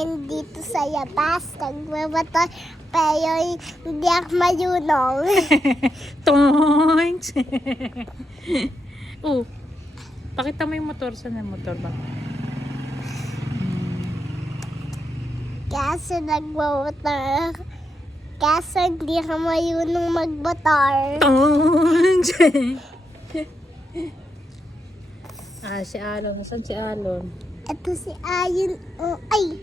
ngayon dito sa labas. Nagbabato. Pero hindi ako mayunong. Toinks! Oh, pakita mo yung motor. Saan yung motor ba? Kaso nagbabato. Kaso hindi ako mayunong magbator. Toinks! Si Alon. Nasaan si Alon? Ito si Ayon. Oh, ay!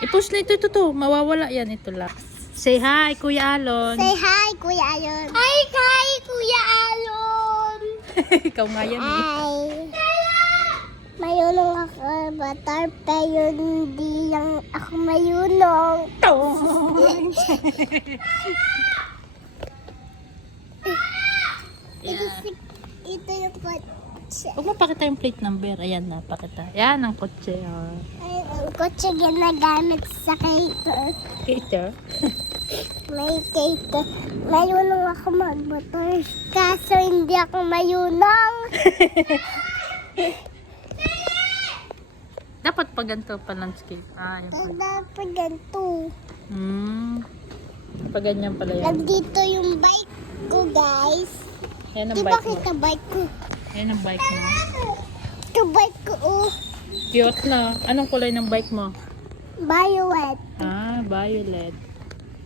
I-push na ito. Mawawala yan. Ito lang. Say hi, Kuya Alon. Say hi, Kuya Ayon. Hi, Kuya Alon. Ikaw nga yan eh. Hi. Mayunong ako batar, pero hindi lang ako mayunong. Toinks! Ito yung kotse. Huwag mo pakita yung plate number. Ayan na, pakita. Yan ang kotse. Oh. Ay, ang kotse ginagamit sa cater. Cater? May cater. Mayunong ako magbatar. Kaso hindi ako mayunong. Dapat pa ganito pa landscape. Yun pa. Dapat ganito. Pa ganyan pala yan. Nandito yung bike ko, guys. Yan ang Di ba bike mo. kita bike ko? Yan ang bike mo. Ito bike ko, oh. Cute na. Anong kulay ng bike mo? Violet. Violet.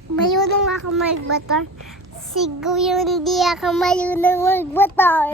Mayunong ako magbatar. Siguro hindi ako mayunong magbatar.